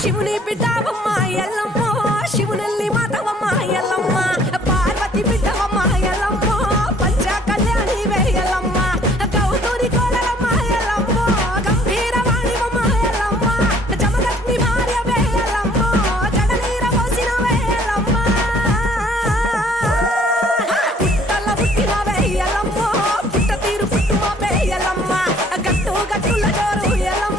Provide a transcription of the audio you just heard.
శివుని బిడ్డవమ్మ ఎల్లమ్మ శివునెల్లి మాతవమ్మ ఎల్లమ్మ పార్వతి బిడ్డవమ్మ ఎల్లమ్మ పంచ కళ్యాణి ఎల్లమ్మ గౌతూరి కోడలమ్మ ఎల్లమ్మ గంభీరవాణివమ్మ ఎల్లమ్మ జమదగ్ని భార్య ఎల్లమ్మ జడనీర పోసిన ఎల్లమ్మ పుట్టల పుట్టిన ఎల్లమ్మ పుట్ట తీరు పుట్టుమ ఎల్లమ్మ గట్టు గట్టుల జోరు ఎల్లమ్మ